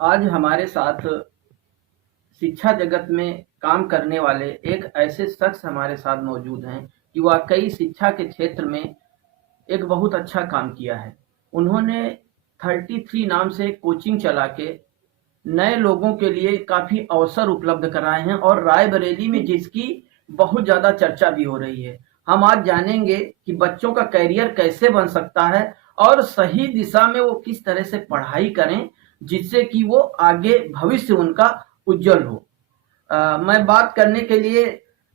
आज हमारे साथ शिक्षा जगत में काम करने वाले एक ऐसे शख्स हमारे साथ मौजूद हैं कि वाकई शिक्षा के क्षेत्र में एक बहुत अच्छा काम किया है। उन्होंने 33 नाम से कोचिंग चला के नए लोगों के लिए काफ़ी अवसर उपलब्ध कराए हैं और रायबरेली में जिसकी बहुत ज़्यादा चर्चा भी हो रही है। हम आज जानेंगे कि बच्चों का करियर कैसे बन सकता है और सही दिशा में वो किस तरह से पढ़ाई करें जिससे कि वो आगे भविष्य उनका उज्जवल हो। मैं बात करने के लिए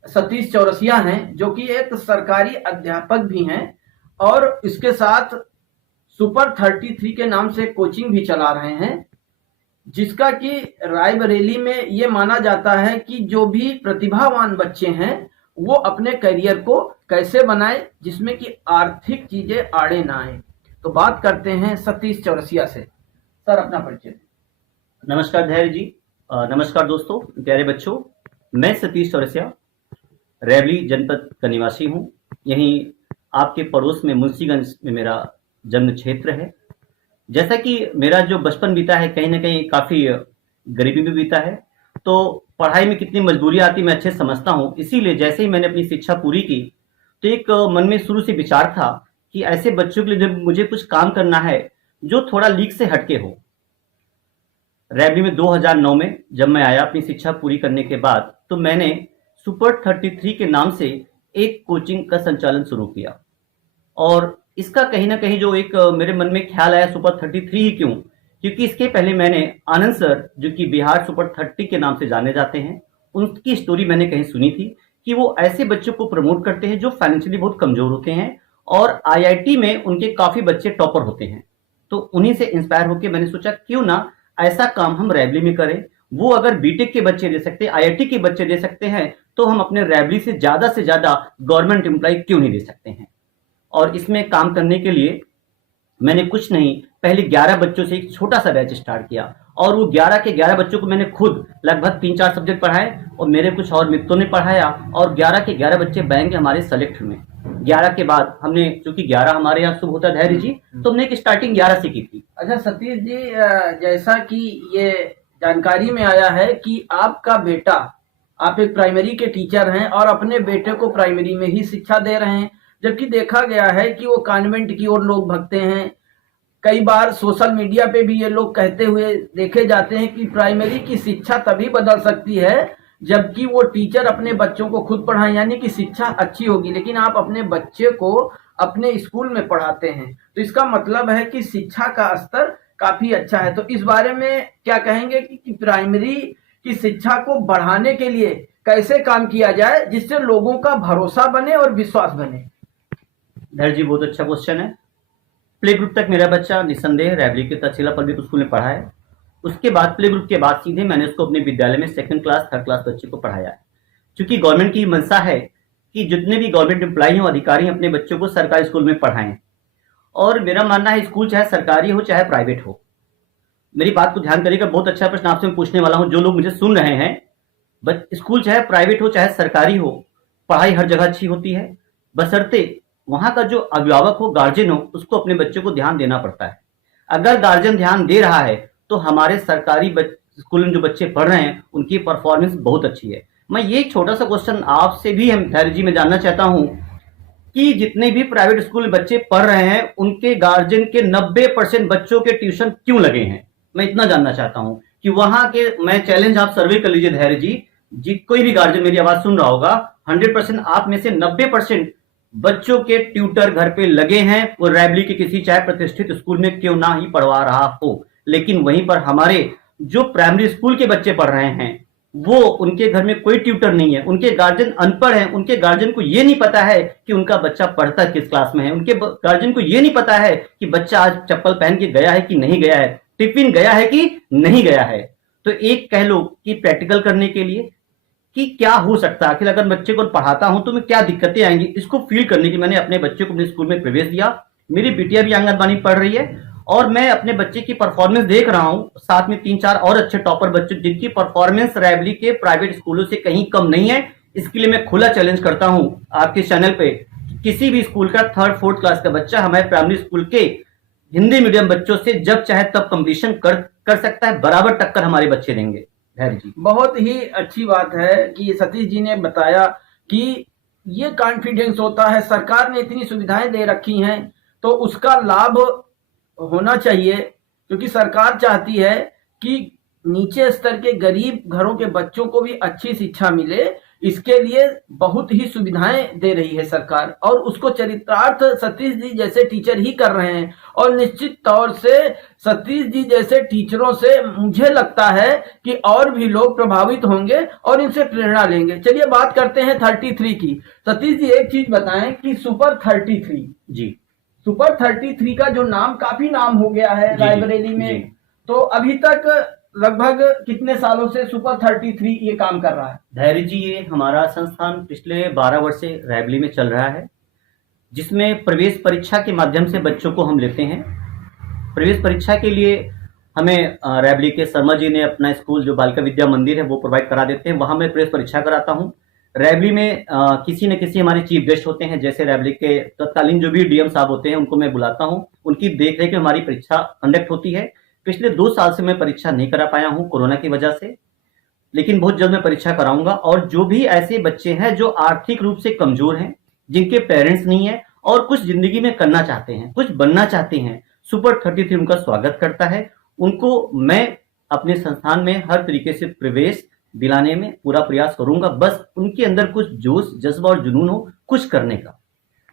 सतीश चौरसिया हैं जो कि एक सरकारी अध्यापक भी हैं और इसके साथ सुपर 33 के नाम से कोचिंग भी चला रहे हैं, जिसका कि रायबरेली में ये माना जाता है कि जो भी प्रतिभावान बच्चे हैं वो अपने करियर को कैसे बनाए जिसमें कि आर्थिक चीजें आड़े ना आए। तो बात करते हैं सतीश चौरसिया से। सर, अपना परिचय दें। नमस्कार धैर्य जी। नमस्कार दोस्तों, प्यारे बच्चों। मैं सतीश चौरसिया रैवली जनपद का निवासी हूँ। यहीं आपके पड़ोस में मुंशीगंज में मेरा जन्म क्षेत्र है। जैसा कि मेरा जो बचपन बीता है कहीं ना कहीं काफ़ी गरीबी में बीता है, तो पढ़ाई में कितनी मजबूरी आती मैं अच्छे से समझता हूँ। इसीलिए जैसे ही मैंने अपनी शिक्षा पूरी की तो एक मन में शुरू से विचार था कि ऐसे बच्चों के लिए मुझे कुछ काम करना है जो थोड़ा लीक से हटके हो। रैवली में 2009 में जब मैं आया अपनी शिक्षा पूरी करने के बाद, तो मैंने सुपर 33 के नाम से एक कोचिंग का संचालन शुरू किया। और इसका कहीं ना कहीं जो एक मेरे मन में ख्याल आया, सुपर 33 ही क्यों, क्योंकि इसके पहले मैंने आनंद सर जो कि बिहार सुपर 30 के नाम से जाने जाते हैं, उनकी स्टोरी मैंने कहीं सुनी थी कि वो ऐसे बच्चों को प्रमोट करते हैं जो फाइनेंशियली बहुत कमजोर होते हैं और आईआईटी में उनके काफी बच्चे टॉपर होते हैं। तो उन्हीं से इंस्पायर होकर मैंने सोचा क्यों ना ऐसा काम हम रैवली में करें। वो अगर बीटेक के बच्चे दे सकते हैं, आईआईटी के बच्चे दे सकते हैं, तो हम अपने रैवली से ज्यादा गवर्नमेंट एम्प्लॉय क्यों नहीं दे सकते हैं। और इसमें काम करने के लिए मैंने कुछ नहीं, पहले 11 बच्चों से एक छोटा सा बैच स्टार्ट किया और वो 11 के 11 बच्चों को मैंने खुद लगभग 3-4 सब्जेक्ट पढ़ाए और मेरे कुछ और मित्रों ने पढ़ाया और 11 के 11 बच्चे बैंक हमारे सेलेक्ट हुए। 11 के बाद हमने, क्योंकि 11 हमारे यहाँ शुभ होता है धैर्य जी, तो हमने एक स्टार्टिंग 11 से की थी। अच्छा सतीश जी, जैसा कि ये जानकारी में आया है कि आपका बेटा, आप एक प्राइमरी के टीचर हैं और अपने बेटे को प्राइमरी में ही शिक्षा दे रहे हैं, जबकि देखा गया है कि वो कॉन्वेंट की ओर लोग भगते हैं। कई बार सोशल मीडिया पे भी ये लोग कहते हुए देखे जाते हैं कि प्राइमरी की शिक्षा तभी बदल सकती है जबकि वो टीचर अपने बच्चों को खुद पढ़ाएं, यानी कि शिक्षा अच्छी होगी। लेकिन आप अपने बच्चे को अपने स्कूल में पढ़ाते हैं तो इसका मतलब है कि शिक्षा का स्तर काफी अच्छा है। तो इस बारे में क्या कहेंगे कि प्राइमरी की शिक्षा को बढ़ाने के लिए कैसे काम किया जाए जिससे लोगों का भरोसा बने और विश्वास बने। धैर्य जी, बहुत अच्छा क्वेश्चन है। प्ले ग्रुप तक मेरा बच्चा निसंदेह रैवली के तक्षशिला पब्लिक स्कूल में पढ़ा है। उसके बाद प्ले ग्रुप के बाद सीधे मैंने उसको अपने विद्यालय में 2nd क्लास 3rd क्लास बच्चे को पढ़ाया है। क्योंकि गवर्नमेंट की मंशा है कि जितने भी गवर्नमेंट एम्प्लॉई हो, अधिकारी अपने बच्चों को सरकारी स्कूल में पढ़ाएं। और मेरा मानना है स्कूल चाहे सरकारी हो चाहे प्राइवेट हो। मेरी बात को ध्यान करिएगा, बहुत अच्छा प्रश्न आपसे मैं पूछने वाला हूं जो लोग मुझे सुन रहे हैं। स्कूल चाहे प्राइवेट हो चाहे सरकारी हो, पढ़ाई हर जगह अच्छी होती है, बशर्ते वहां का जो अभिभावक हो, गार्जियन हो, उसको अपने बच्चे को ध्यान देना पड़ता है। अगर गार्जियन ध्यान दे रहा है तो हमारे सरकारी स्कूल में जो बच्चे पढ़ रहे हैं उनकी परफॉर्मेंस बहुत अच्छी है। मैं ये छोटा सा क्वेश्चन आपसे भी हम धैर्य जी में जानना चाहता हूं कि जितने भी प्राइवेट स्कूल में बच्चे पढ़ रहे हैं उनके गार्जियन के 90% बच्चों के ट्यूशन क्यों लगे हैं। मैं इतना जानना चाहता हूं कि वहां के, मैं चैलेंज, आप सर्वे कर लीजिए धैर्य जी, कोई भी गार्जियन मेरी आवाज सुन रहा होगा, 100% आप में से 90% बच्चों के ट्यूटर घर पे लगे हैं। वो रैवली के किसी चाहे प्रतिष्ठित स्कूल में क्यों ना ही पढ़वा रहा हो, लेकिन वहीं पर हमारे जो प्राइमरी स्कूल के बच्चे पढ़ रहे हैं वो, उनके घर में कोई ट्यूटर नहीं है, उनके गार्जियन अनपढ़ हैं, उनके गार्जियन को ये नहीं पता है कि उनका बच्चा पढ़ता किस क्लास में है, उनके गार्जियन को ये नहीं पता है कि बच्चा आज चप्पल पहन के गया है कि नहीं गया है, टिफिन गया है कि नहीं गया है। तो एक कह लो कि प्रैक्टिकल करने के लिए कि क्या हो सकता है, आखिर अगर बच्चे को पढ़ाता हूं तो मैं क्या दिक्कतें आएंगी, इसको फील करने की मैंने अपने बच्चे को अपने स्कूल में प्रवेश दिया। मेरी बिटिया भी आंगनबाड़ी पढ़ रही है और मैं अपने बच्चे की परफॉर्मेंस देख रहा हूं, साथ में 3-4 और अच्छे टॉपर बच्चे जिनकी परफॉर्मेंस रैवली के प्राइवेट स्कूलों से कहीं कम नहीं है। इसके लिए मैं खुला चैलेंज करता हूं आपके चैनल पे, किसी भी स्कूल का 3rd 4th क्लास का बच्चा हमारे प्राइमरी स्कूल के हिंदी मीडियम बच्चों से जब चाहे तब कंपटीशन कर कर सकता है, बराबर टक्कर हमारे बच्चे देंगे। धैर्य जी। बहुत ही अच्छी बात है कि सतीश जी ने बताया कि ये कॉन्फिडेंस होता है, सरकार ने इतनी सुविधाएं दे रखी हैं तो उसका लाभ होना चाहिए, क्योंकि सरकार चाहती है कि नीचे स्तर के गरीब घरों के बच्चों को भी अच्छी शिक्षा मिले। इसके लिए बहुत ही सुविधाएं दे रही है सरकार, और उसको चरितार्थ सतीश जी जैसे टीचर ही कर रहे हैं। और निश्चित तौर से सतीश जी जैसे टीचरों से मुझे लगता है कि और भी लोग प्रभावित होंगे और इनसे प्रेरणा लेंगे। चलिए बात करते हैं 33 की। सतीश जी एक चीज बताएं कि सुपर 33 जी, सुपर 33 का जो नाम काफी नाम हो गया है जी, रायबरेली में, जी। तो अभी तक लगभग कितने सालों से सुपर 33 ये काम कर रहा है? धैर्य जी, ये हमारा संस्थान पिछले 12 वर्ष से रायबरेली में चल रहा है, जिसमें प्रवेश परीक्षा के माध्यम से बच्चों को हम लेते हैं। प्रवेश परीक्षा के लिए हमें रायबरेली के शर्मा जी ने अपना स्कूल जो बालिका विद्या मंदिर है वो प्रोवाइड करा देते हैं, वहां मैं प्रवेश परीक्षा कराता हूं। रायबरेली में किसी न किसी हमारे चीफ गेस्ट होते हैं, जैसे रायबरेली के तत्कालीन जो भी डीएम साहब होते हैं उनको मैं बुलाता हूं, उनकी देखरेख में हमारी परीक्षा कंडक्ट होती है। पिछले 2 साल से मैं परीक्षा नहीं करा पाया हूं कोरोना की वजह से, लेकिन बहुत जल्द मैं परीक्षा कराऊंगा। और जो भी ऐसे बच्चे हैं जो आर्थिक रूप से कमजोर हैं, जिनके पेरेंट्स नहीं है और कुछ जिंदगी में करना चाहते हैं, कुछ बनना चाहते हैं, सुपर 33 उनका स्वागत करता है। उनको मैं अपने संस्थान में हर तरीके से प्रवेश दिलाने में पूरा प्रयास करूंगा, बस उनके अंदर कुछ जोश, जज्बा और जुनून हो कुछ करने का।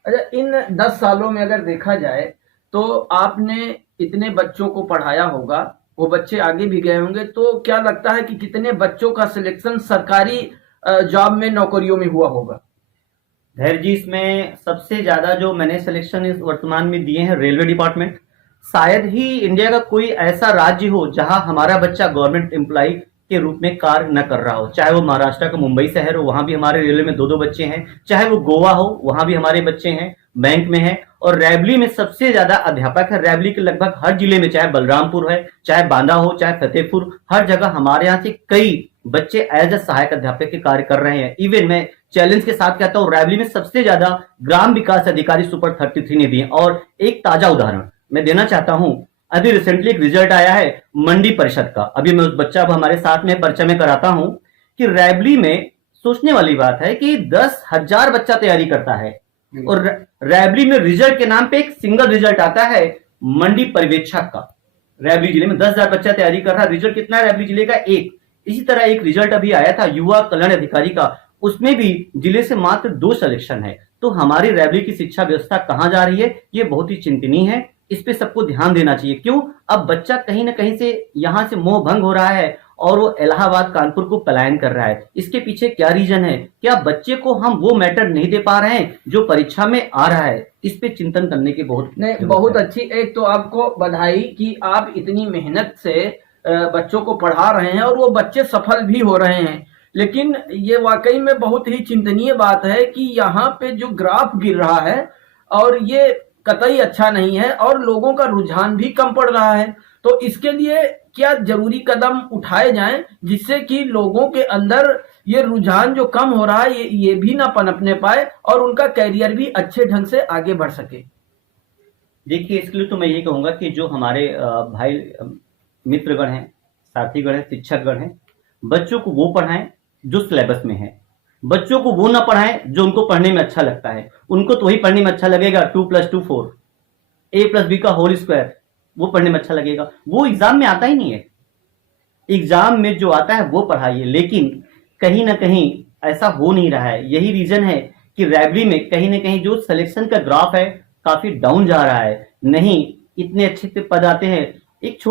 अच्छा, इन 10 सालों में अगर देखा जाए तो आपने इतने बच्चों को पढ़ाया होगा, वो बच्चे आगे भी गए होंगे, तो क्या लगता है कि कितने बच्चों का सिलेक्शन सरकारी जॉब में, नौकरियों में हुआ होगा? धैर्य जी, इसमें सबसे ज्यादा जो मैंने सिलेक्शन इस वर्तमान में दिए हैं रेलवे डिपार्टमेंट। शायद ही इंडिया का कोई ऐसा राज्य हो जहां हमारा बच्चा गवर्नमेंट एम्प्लॉय के रूप में कार्य न कर रहा हो। चाहे वो महाराष्ट्र का मुंबई शहर हो, वहां भी हमारे रेलवे में 2-2 बच्चे हैं, चाहे वो गोवा हो, वहां भी हमारे बच्चे हैं, बैंक में है। और रायबरेली में सबसे ज्यादा अध्यापक है। रायबरेली के लगभग हर जिले में, चाहे बलरामपुर है, चाहे बांदा हो, चाहे फतेहपुर, हर जगह हमारे यहाँ से कई बच्चे एज ए सहायक अध्यापक के कार्य कर रहे हैं। इवन मैं चैलेंज के साथ कहता हूँ, रायबरेली में सबसे ज्यादा ग्राम विकास अधिकारी सुपर 33 ने दिए। और एक ताजा उदाहरण मैं देना चाहता हूं, अभी रिसेंटली एक रिजल्ट आया है मंडी परिषद का। अभी मैं उस बच्चा अब हमारे साथ में परिचय में कराता हूं कि रायबरेली में सोचने वाली बात है कि 10,000 बच्चा तैयारी करता है और रायबरेली में रिजल्ट के नाम पे एक सिंगल रिजल्ट आता है मंडी पर्यवेक्षक का। रायबरेली जिले में 10,000 बच्चा तैयारी कर रहा है, रिजल्ट कितना है रायबरेली जिले का? 1। इसी तरह एक रिजल्ट अभी आया था युवा कल्याण अधिकारी का, उसमें भी जिले से मात्र 2 सिलेक्शन है। तो हमारी रायबरेली की शिक्षा व्यवस्था कहां जा रही है, ये बहुत ही चिंतनीय है। इस पे सबको ध्यान देना चाहिए। क्यों? अब बच्चा कहीं ना कहीं से यहां से मोह भंग हो रहा है और वो इलाहाबाद, कानपुर को पलायन कर रहा है। इसके पीछे क्या रीजन है? क्या बच्चे को हम वो मैटर नहीं दे पा रहे हैं जो परीक्षा में आ रहा है? इस पे चिंतन करने की बहुत अच्छी। एक तो आपको बधाई कि आप इतनी मेहनत से बच्चों को पढ़ा रहे हैं और वो बच्चे सफल भी हो रहे हैं। लेकिन ये वाकई में बहुत ही चिंतनीय बात है कि यहाँ पे जो ग्राफ गिर रहा है और ये कतई अच्छा नहीं है और लोगों का रुझान भी कम पड़ रहा है। तो इसके लिए क्या जरूरी कदम उठाए जाएं जिससे कि लोगों के अंदर ये रुझान जो कम हो रहा है ये भी ना पनपने पाए और उनका कैरियर भी अच्छे ढंग से आगे बढ़ सके? देखिए, इसके लिए तो मैं ये कहूंगा कि जो हमारे भाई मित्रगण हैं, साथीगण हैं, शिक्षकगण हैं, बच्चों को वो पढ़ाएं जो सिलेबस में है। बच्चों को वो ना पढ़ाएं जो उनको पढ़ने में अच्छा लगता है। उनको तो वही पढ़ने में अच्छा लगेगा 2 + 2 4, a+b का होल स्क्वायर, वो पढ़ने में अच्छा लगेगा। वो एग्जाम में आता ही नहीं है। एग्जाम में जो आता है वो पढ़ाइए, लेकिन कहीं ना कहीं ऐसा हो नहीं रहा है। यही रीजन है कि रायबरेली में कहीं ना कहीं जो सिलेक्शन का ग्राफ है काफी डाउन जा रहा है। नहीं इतने अच्छे से पद आते हैं। एक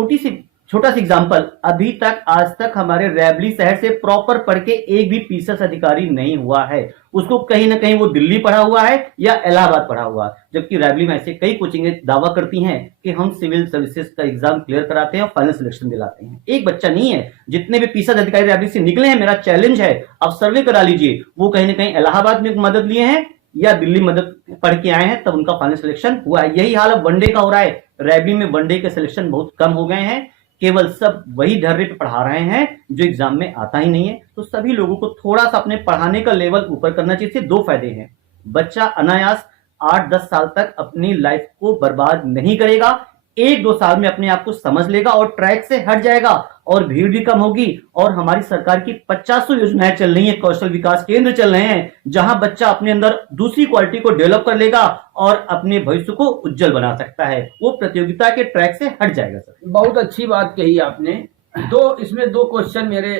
छोटा सा एग्जाम्पल, अभी तक आज तक हमारे रायबरेली शहर से प्रॉपर पढ़ के एक भी पीसीएस अधिकारी नहीं हुआ है। उसको कहीं ना कहीं वो दिल्ली पढ़ा हुआ है या इलाहाबाद पढ़ा हुआ है। जबकि रायबरेली में ऐसे कई कोचिंगें दावा करती हैं कि हम सिविल सर्विसेज का एग्जाम क्लियर कराते हैं और फाइनल सिलेक्शन दिलाते हैं। एक बच्चा नहीं है। जितने भी पीसीएस अधिकारी रायबरेली से निकले हैं, मेरा चैलेंज है आप सर्वे करा लीजिए, वो कहीं ना कहीं इलाहाबाद में मदद लिए हैं या दिल्ली मदद पढ़ के आए हैं, तब उनका फाइनल सिलेक्शन हुआ है। यही हाल अब वनडे का हो रहा है। रायबरेली में वनडे के सिलेक्शन बहुत कम हो गए हैं। केवल सब वही धर्रे पे पढ़ा रहे हैं जो एग्जाम में आता ही नहीं है। तो सभी लोगों को थोड़ा सा अपने पढ़ाने का लेवल ऊपर करना चाहिए। इससे 2 फायदे हैं। बच्चा अनायास 8-10 साल तक अपनी लाइफ को बर्बाद नहीं करेगा। 1-2 साल में अपने आप को समझ लेगा और ट्रैक से हट जाएगा और भीड़ भी कम होगी। और हमारी सरकार की 50 योजनाएं चल रही हैं, कौशल विकास केंद्र चल रहे हैं, जहां बच्चा अपने अंदर दूसरी क्वालिटी को डेवलप कर लेगा और अपने भविष्य को उज्जवल बना सकता है। वो प्रतियोगिता के ट्रैक से हट जाएगा सर। बहुत अच्छी बात कही आपने। इसमें दो क्वेश्चन मेरे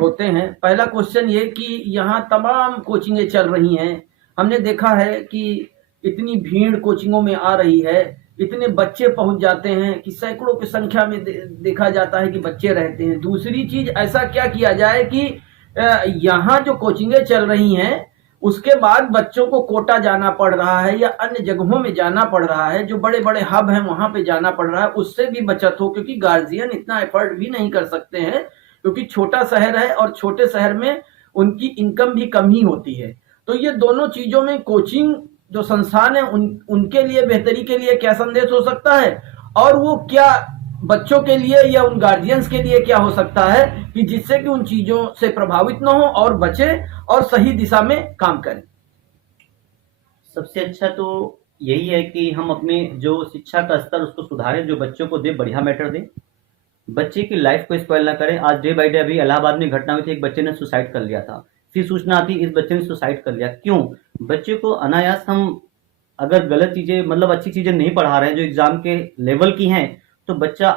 होते हैं। पहला क्वेश्चन ये कि यहाँ तमाम कोचिंगें चल रही हैं, हमने देखा है कि इतनी भीड़ कोचिंगों में आ रही है, इतने बच्चे पहुंच जाते हैं कि सैकड़ों की संख्या में देखा जाता है कि बच्चे रहते हैं। दूसरी चीज, ऐसा क्या किया जाए कि यहाँ जो कोचिंगें चल रही हैं उसके बाद बच्चों को कोटा जाना पड़ रहा है या अन्य जगहों में जाना पड़ रहा है, जो बड़े बड़े हब हैं वहां पे जाना पड़ रहा है, उससे भी बचत हो, क्योंकि गार्जियन इतना एफर्ट भी नहीं कर सकते हैं, क्योंकि छोटा शहर है और छोटे शहर में उनकी इनकम भी कम ही होती है। तो ये दोनों चीजों में कोचिंग जो संस्थान है उनके लिए बेहतरी के लिए क्या संदेश हो सकता है, और वो क्या बच्चों के लिए या उन गार्जियंस के लिए क्या हो सकता है कि जिससे कि उन चीजों से प्रभावित न हो और बचे और सही दिशा में काम करें। सबसे अच्छा तो यही है कि हम अपने जो शिक्षा का स्तर उसको सुधारें, जो बच्चों को दे बढ़िया मैटर दे, बच्चे की लाइफ को स्पॉइल ना करें। आज डे बाय डे अभी इलाहाबाद में घटना हुई थी, एक बच्चे ने सुसाइड कर लिया था, फिर सूचना आती इस बच्चे ने सुसाइड कर लिया। क्यों? बच्चे को अनायास हम अगर गलत चीजें मतलब अच्छी चीजें नहीं पढ़ा रहे हैं जो एग्जाम के लेवल की हैं, तो बच्चा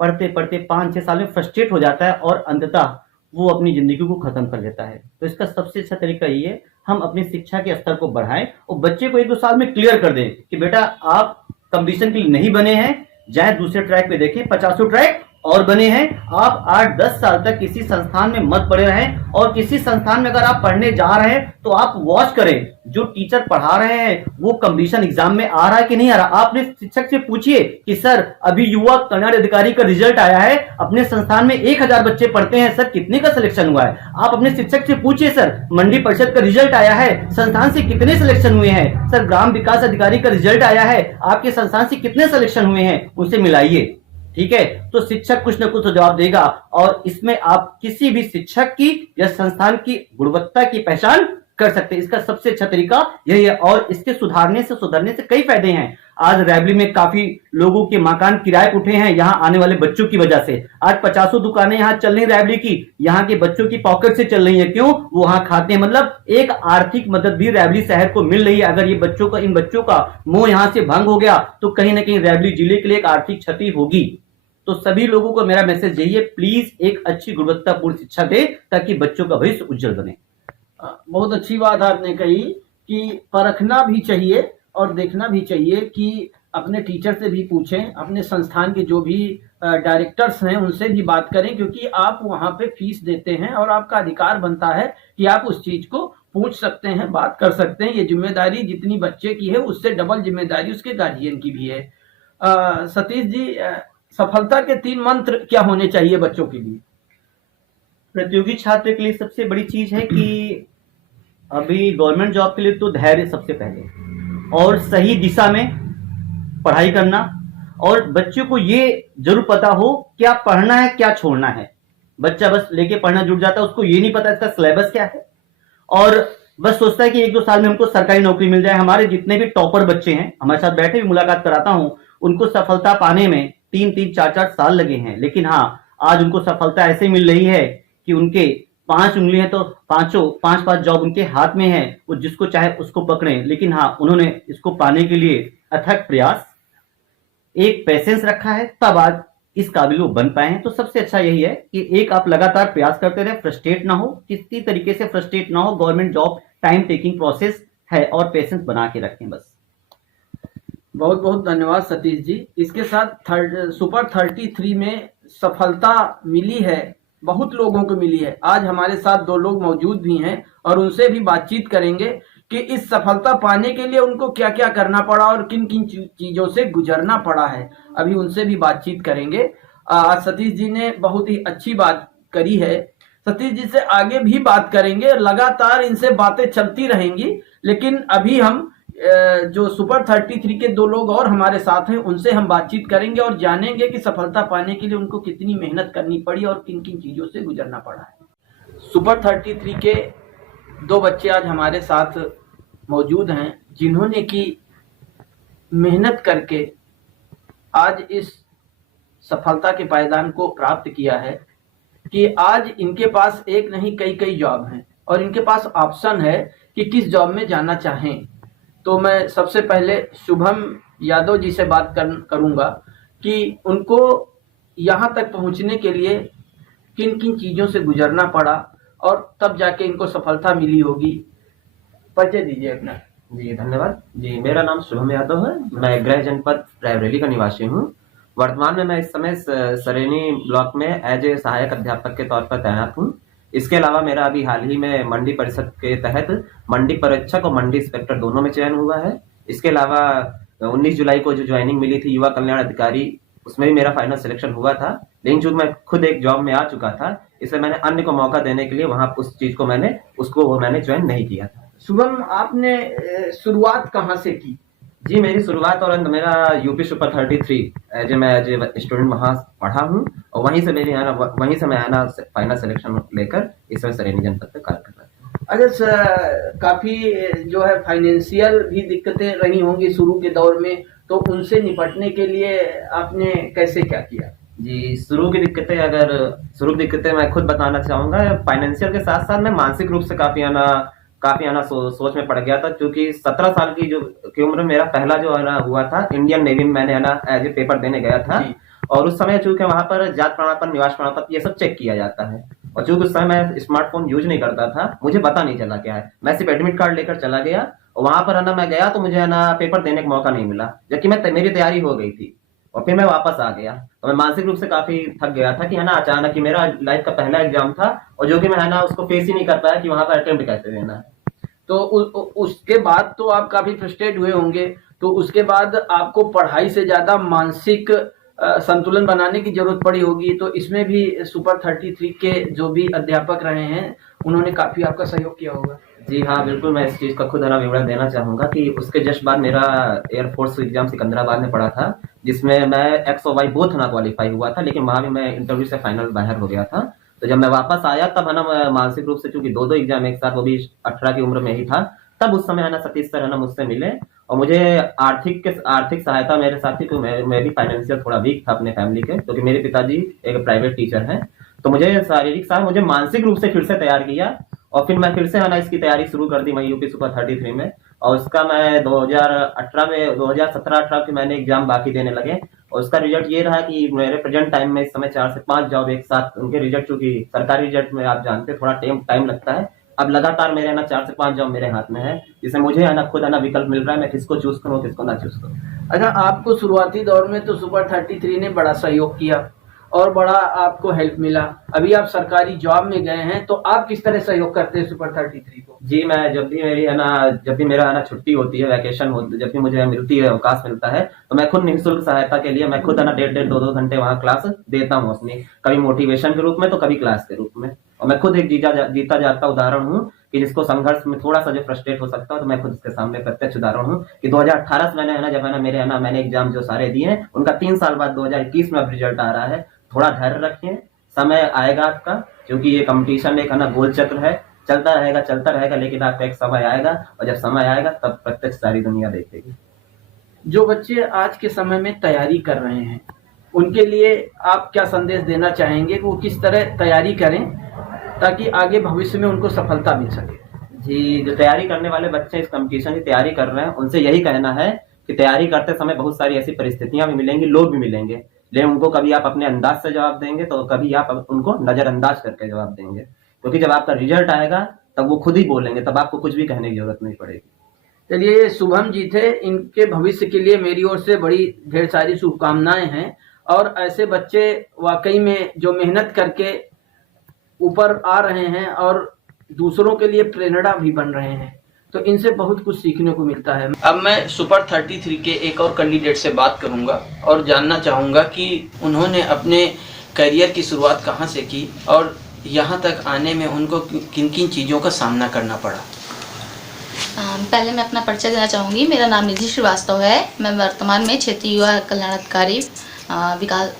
पढ़ते पढ़ते 5-6 साल में फ्रस्ट्रेट हो जाता है और अंततः वो अपनी जिंदगी को खत्म कर लेता है। तो इसका सबसे अच्छा तरीका ये है हम अपनी शिक्षा के स्तर को बढ़ाएं और बच्चे को 1-2 साल में क्लियर कर दें कि बेटा आप कंपटीशन के लिए नहीं बने हैं, जाए दूसरे ट्रैक पे देखें, 50 ट्रैक और बने हैं। आप 8-10 साल तक किसी संस्थान में मत पढ़े रहें, और किसी संस्थान में अगर आप पढ़ने जा रहे हैं तो आप वॉच करें जो टीचर पढ़ा रहे हैं वो कंपटीशन एग्जाम में आ रहा है कि नहीं आ रहा। आपने शिक्षक से पूछिए कि सर अभी युवा कल्याण अधिकारी का रिजल्ट आया है, अपने संस्थान में 1000 बच्चे पढ़ते हैं, सर कितने का सिलेक्शन हुआ है? आप अपने शिक्षक से पूछिए सर मंडी परिषद का रिजल्ट आया है, संस्थान से कितने सिलेक्शन हुए हैं? सर ग्राम विकास अधिकारी का रिजल्ट आया है, आपके संस्थान से कितने सिलेक्शन हुए हैं? उनसे मिलाइए। ठीक है, तो शिक्षक कुछ ना कुछ तो जवाब देगा, और इसमें आप किसी भी शिक्षक की या संस्थान की गुणवत्ता की पहचान कर सकते हैं। इसका सबसे अच्छा तरीका यही है, और इसके सुधरने से कई फायदे हैं। आज रैवली में काफी लोगों के मकान किराए उठे हैं यहाँ आने वाले बच्चों की वजह से। आज 50 दुकानें यहाँ चल रही रैवली की, यहाँ के बच्चों की पॉकेट से चल रही है। क्यों? वो वहां खाते हैं, मतलब एक आर्थिक मदद भी रैवली शहर को मिल रही है। अगर ये इन बच्चों का मोह यहाँ से भंग हो गया तो कहीं ना कहीं रैवली जिले के लिए एक आर्थिक क्षति होगी। तो सभी लोगों को मेरा मैसेज यही है, प्लीज एक अच्छी गुणवत्तापूर्ण शिक्षा दे ताकि बच्चों का भविष्य उज्जवल बने। बहुत अच्छी बात आपने कही कि परखना भी चाहिए और देखना भी चाहिए कि अपने टीचर से भी पूछें, अपने संस्थान के जो भी डायरेक्टर्स हैं उनसे भी बात करें, क्योंकि आप वहां पे फीस देते हैं और आपका अधिकार बनता है कि आप उस चीज को पूछ सकते हैं, बात कर सकते हैं। ये जिम्मेदारी जितनी बच्चे की है उससे डबल जिम्मेदारी उसके गार्जियन की भी है। सतीश जी, सफलता के 3 मंत्र क्या होने चाहिए बच्चों के लिए? प्रतियोगी छात्र के लिए सबसे बड़ी चीज है कि अभी गवर्नमेंट जॉब के लिए तो धैर्य सबसे पहले, और सही दिशा में पढ़ाई करना, और बच्चों को ये जरूर पता हो क्या पढ़ना है क्या छोड़ना है। बच्चा बस लेके पढ़ना जुट जाता है, उसको ये नहीं पता इसका सिलेबस क्या है, और बस सोचता है कि 1-2 साल में हमको सरकारी नौकरी मिल जाए। हमारे जितने भी टॉपर बच्चे हैं, हमारे साथ बैठे भी मुलाकात कराता हूं, उनको सफलता पाने में 3-3, 4-4 साल लगे हैं, लेकिन हाँ आज उनको सफलता ऐसे मिल रही है कि उनके 5 उंगली है तो 5-5 जॉब उनके हाथ में है, वो जिसको चाहे उसको पकड़े। लेकिन हाँ उन्होंने इसको पाने के लिए अथक प्रयास, एक पेशेंस रखा है, तब आज इस काबिल वो बन पाए हैं। तो सबसे अच्छा यही है कि एक आप लगातार प्रयास करते रहे, फ्रस्ट्रेट ना हो, किसी तरीके से फ्रस्ट्रेट ना हो। Government job time taking process है और पेशेंस बना के रखें बस। बहुत बहुत धन्यवाद सतीश जी। इसके साथ सुपर 33 में सफलता मिली है, बहुत लोगों को मिली है। आज हमारे साथ 2 लोग मौजूद भी हैं और उनसे भी बातचीत करेंगे कि इस सफलता पाने के लिए उनको क्या क्या करना पड़ा और किन किन चीजों से गुजरना पड़ा है। अभी उनसे भी बातचीत करेंगे। आज सतीश जी ने बहुत ही अच्छी बात करी है। सतीश जी से आगे भी बात करेंगे, लगातार इनसे बातें चलती रहेंगी, लेकिन अभी हम जो सुपर 33 के 2 लोग और हमारे साथ हैं उनसे हम बातचीत करेंगे और जानेंगे कि सफलता पाने के लिए उनको कितनी मेहनत करनी पड़ी और किन किन चीजों से गुजरना पड़ा है। सुपर 33 के 2 बच्चे आज हमारे साथ मौजूद हैं जिन्होंने की मेहनत करके आज इस सफलता के पायदान को प्राप्त किया है कि आज इनके पास एक नहीं कई कई जॉब हैं और इनके पास ऑप्शन है कि किस जॉब में जाना चाहें। तो मैं सबसे पहले शुभम यादव जी से बात करूंगा कि उनको यहाँ तक पहुँचने के लिए किन किन चीज़ों से गुजरना पड़ा और तब जाके इनको सफलता मिली होगी। परिचय दीजिए अपना। जी धन्यवाद। जी मेरा नाम शुभम यादव है। मैं गृह जनपद रायबरेली का निवासी हूँ। वर्तमान में मैं इस समय सरेनी ब्लॉक में एज ए सहायक अध्यापक के तौर पर तैनात हूँ। इसके अलावा मेरा अभी हाल ही में मंडी परिषद के तहत मंडी पर्यवेक्षक और मंडी इंस्पेक्टर दोनों में चयन हुआ है। इसके अलावा 19 जुलाई को जो ज्वाइनिंग मिली थी युवा कल्याण अधिकारी, उसमें भी मेरा फाइनल सिलेक्शन हुआ था। लेकिन चूंकि मैं खुद एक जॉब में आ चुका था, इसलिए मैंने अन्य को मौका देने के लिए वहां उस चीज को मैंने ज्वाइन नहीं किया था। शुभम, आपने शुरुआत कहाँ से की? जी मेरी शुरुआत और अंत मेरा यूपी सुपर 33 मैं एज ए स्टूडेंट वहां पढ़ा हूँ और वहीं से मैं आना फाइनल सिलेक्शन लेकर इस समय सरेनी जनपद पे कार्य कर रहा हूँ। अच्छा सर, काफी जो है फाइनेंशियल भी दिक्कतें रही होंगी शुरू के दौर में, तो उनसे निपटने के लिए आपने कैसे क्या किया? जी शुरू की दिक्कतें मैं खुद बताना चाहूंगा। फाइनेंशियल के साथ साथ मैं मानसिक रूप से काफी आना सोच में पड़ गया था, क्योंकि 17 साल की उम्र में मेरा पहला जो है ना हुआ था इंडियन नेवी में, मैंने है ना एज ए पेपर देने गया था। और उस समय चूंकि वहां पर जात प्रमाण पत्र, निवास प्रमाण पत्र ये सब चेक किया जाता है, और चूंकि उस समय मैं स्मार्टफोन यूज नहीं करता था, मुझे पता नहीं चला क्या है। मैं सिर्फ एडमिट कार्ड लेकर चला गया और वहां पर है ना मैं गया तो मुझे है ना पेपर देने का मौका नहीं मिला, जबकि मेरी तैयारी हो गई थी। और फिर मैं वापस आ गया और मैं मानसिक रूप से काफी थक गया था कि है ना अचानक कि मेरा लाइफ का पहला एग्जाम था और जो कि मैं है ना उसको फेस ही नहीं कर पाया कि वहां पर अटेम्प्ट कैसे देना है। तो उसके बाद तो आप काफी फ्रस्ट्रेट हुए होंगे, तो उसके बाद आपको पढ़ाई से ज्यादा मानसिक संतुलन बनाने की जरूरत पड़ी होगी। तो इसमें भी सुपर 33 के जो भी अध्यापक रहे हैं उन्होंने काफी आपका सहयोग किया होगा। जी हाँ बिल्कुल, मैं इस चीज का खुद विवरण देना चाहूंगा कि उसके जस्ट बाद मेरा एयरफोर्स एग्जाम सिकंदराबाद में पड़ा था, जिसमें मैं एक्स और वाई बोथ ना क्वालिफाई हुआ था, लेकिन वहां भी मैं इंटरव्यू से फाइनल बाहर हो गया था। तो जब मैं वापस आया तब है ना मैं मानसिक रूप से, चूंकि दो एग्जाम एक साथ, वो भी 18 की उम्र में ही था, तब उस समय है ना सतीश सर है ना मुझसे मिले और मुझे आर्थिक सहायता मेरे साथ थी, क्योंकि मैं भी फाइनेंशियल थोड़ा वीक था अपने फैमिली के, क्योंकि मेरे पिताजी एक प्राइवेट टीचर हैं। तो मुझे शारीरिक साथ मुझे मानसिक रूप से फिर से तैयार किया और फिर मैं फिर से है ना इसकी तैयारी शुरू कर दी मैं यूपी सुपर 33 में। और उसका मैं 2017-18 के मैंने एग्जाम बाकी देने लगे और उसका रिजल्ट ये रहा कि मेरे प्रेजेंट टाइम में इस समय 4 से 5 जॉब एक साथ, उनके रिजल्ट चूंकि सरकारी रिजल्ट में आप जानते हैं थोड़ा टाइम लगता है, अब लगातार मेरे ना 4 से 5 जॉब मेरे हाथ में है, जिससे मुझे है ना खुद है ना विकल्प मिल रहा है मैं किसको चूज करूँ किसको ना चूज करूँ। अच्छा, आपको शुरुआती दौर में तो सुपर 33 ने बड़ा सहयोग किया और बड़ा आपको हेल्प मिला। अभी आप सरकारी जॉब में गए हैं, तो आप किस तरह सहयोग करते हैं सुपर 33 को? जी मैं जब भी मेरा है ना छुट्टी होती है, वैकेशन होती, जब भी मुझे मिलती है, अवकाश मिलता है, तो मैं खुद निःशुल्क सहायता के लिए मैं खुद है ना 1.5 2 घंटे वहाँ क्लास देता हूँ अपनी, कभी मोटिवेशन के रूप में तो कभी क्लास के रूप में। और मैं खुद एक जीता जाता उदाहरण हूँ कि जिसको संघर्ष में थोड़ा सा जो फ्रस्ट्रेट हो सकता है, तो मैं खुद इसके सामने प्रत्यक्ष उदाहरण हूँ कि 2018 से मैंने है ना जब है ना मैंने एग्जाम जो सारे दिए हैं उनका 3 साल बाद 2021 में अब रिजल्ट आ रहा है। थोड़ा धैर्य रखें, समय आएगा आपका, क्योंकि ये कंपटीशन एक है ना गोल चक्र है, चलता रहेगा, लेकिन आपका एक समय आएगा और जब समय आएगा तब प्रत्यक्ष सारी दुनिया देखेगी। जो बच्चे आज के समय में तैयारी कर रहे हैं उनके लिए आप क्या संदेश देना चाहेंगे कि वो किस तरह तैयारी करें ताकि आगे भविष्य में उनको सफलता मिल सके? जी जो तैयारी करने वाले बच्चे इस कंपटीशन की तैयारी कर रहे हैं उनसे यही कहना है कि तैयारी करते समय बहुत सारी ऐसी परिस्थितियां भी मिलेंगी, लोग भी मिलेंगे, लेकिन उनको कभी आप अपने अंदाज से जवाब देंगे तो कभी आप उनको नजरअंदाज करके जवाब देंगे, क्योंकि जब आपका रिजल्ट आएगा तब वो खुद ही बोलेंगे, तब आपको कुछ भी कहने की जरूरत नहीं पड़ेगी। चलिए, शुभम जी थे, इनके भविष्य के लिए मेरी ओर से बड़ी ढेर सारी शुभकामनाएं हैं और ऐसे बच्चे वाकई में जो मेहनत करके ऊपर आ रहे हैं और दूसरों के लिए प्रेरणा भी बन रहे हैं, तो इनसे बहुत कुछ सीखने को मिलता है। अब मैं सुपर 33 के एक और कैंडिडेट से बात करूंगा और जानना चाहूंगा कि उन्होंने अपने करियर की शुरुआत कहां से की और यहां तक आने में उनको किन किन चीज़ों का सामना करना पड़ा। पहले मैं अपना परिचय देना चाहूँगी। मेरा नाम निधि श्रीवास्तव है। मैं वर्तमान में क्षेत्रीय युवा कल्याण अधिकारी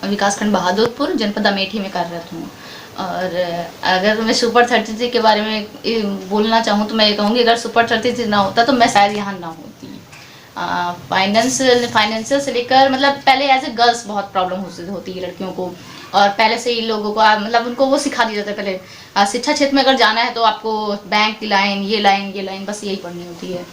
विकासखंड बहादुरपुर जनपद अमेठी में कार्यरत हूँ। और अगर मैं सुपर 33 के बारे में बोलना चाहूँ तो मैं ये कहूँगी अगर सुपर 33 ना होता तो मैं शायद यहाँ ना होती। फाइनेंशियल से लेकर मतलब पहले एज ए गर्ल्स बहुत प्रॉब्लम होती है लड़कियों को, और पहले से ही लोगों को मतलब उनको वो सिखा दिया जाता है पहले। शिक्षा क्षेत्र में अगर जाना है तो आपको बैंक की लाइन, ये लाइन बस यही पढ़नी होती है।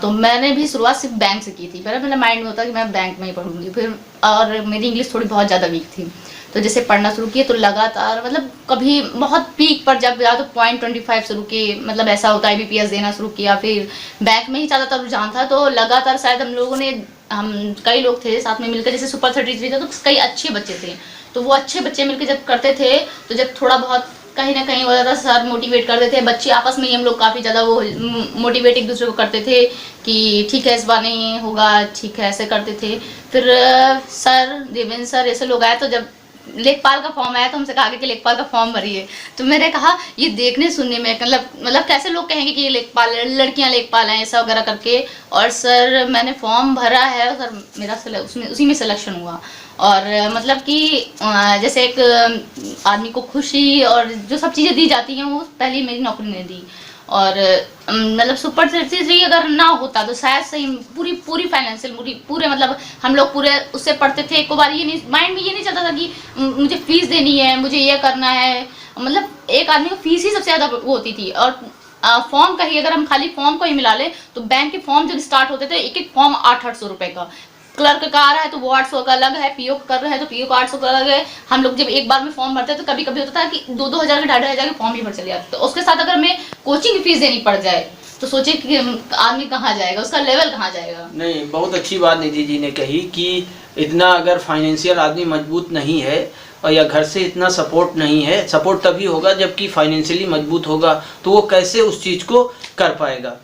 तो मैंने भी शुरुआत सिर्फ बैंक से की थी। पहले मेरा माइंड में होता कि मैं बैंक में ही पढ़ूंगी, फिर और मेरी इंग्लिश थोड़ी बहुत ज़्यादा वीक थी, तो जैसे पढ़ना शुरू किए तो लगातार मतलब कभी बहुत पीक पर जब गया तो 0.25 से रुके, मतलब ऐसा होता है। IBPS देना शुरू किया, फिर बैंक में ही ज़्यादातर रुझान था, तो लगातार शायद हम कई लोग थे साथ में मिलकर, जैसे सुपर 33 था तो कई अच्छे बच्चे थे, तो वो अच्छे बच्चे मिलकर जब करते थे तो जब थोड़ा बहुत कहीं ना कहीं हो जाता, सर मोटिवेट कर देते, बच्चे आपस में ही हम लोग काफ़ी ज़्यादा वो मोटिवेट एक दूसरे को करते थे कि ठीक है इस बार नहीं होगा, ठीक है ऐसे करते थे। फिर सर देवेंद्र सर ऐसे लोग आए, तो जब लेखपाल का फॉर्म आया तो हमसे कहा कि लेखपाल का फॉर्म भरिए, तो मैंने कहा ये देखने सुनने में मतलब कैसे लोग कहेंगे कि ये लेखपाल, लड़कियां लेखपाल हैं ऐसा वगैरह करके। और सर मैंने फॉर्म भरा है, सर मेरा उसमें उसी में सिलेक्शन हुआ। और मतलब कि जैसे एक आदमी को खुशी और जो सब चीज़ें दी जाती हैं वो पहली मेरी नौकरी ने दी। और मतलब सुपर 33 अगर ना होता तो शायद सही पूरी फाइनेंशियल पूरे मतलब हम लोग पूरे उससे पढ़ते थे, एक बार ये नहीं माइंड में ये नहीं चलता था कि मुझे फीस देनी है, मुझे ये करना है। मतलब एक आदमी को फीस ही सबसे ज़्यादा वो होती थी। और फॉर्म का ही अगर हम खाली फॉर्म को ही मिला ले तो बैंक के फॉर्म जब स्टार्ट होते थे एक फॉर्म 800 रुपये का, क्लर्क का आ रहा है तो वो 800 का अलग है, PO कर रहे हैं तो PO का 800 का अलग है। हम लोग जब एक बार में फॉर्म भरते हैं तो कभी कभी होता था कि 2-2 हज़ार के 2,500 के फॉर्म ही भर चले जाते, तो उसके साथ अगर मैं कोचिंग की फीस देनी पड़ जाए तो सोचिए कि आदमी कहाँ जाएगा, उसका लेवल कहाँ जाएगा। नहीं, बहुत अच्छी बात निधि जी ने कही कि इतना अगर फाइनेंशियल आदमी मजबूत नहीं है और या घर से इतना सपोर्ट नहीं है, सपोर्ट तभी होगा जबकि फाइनेंशियली मजबूत होगा, तो वो कैसे उस चीज़ को कर पाएगा।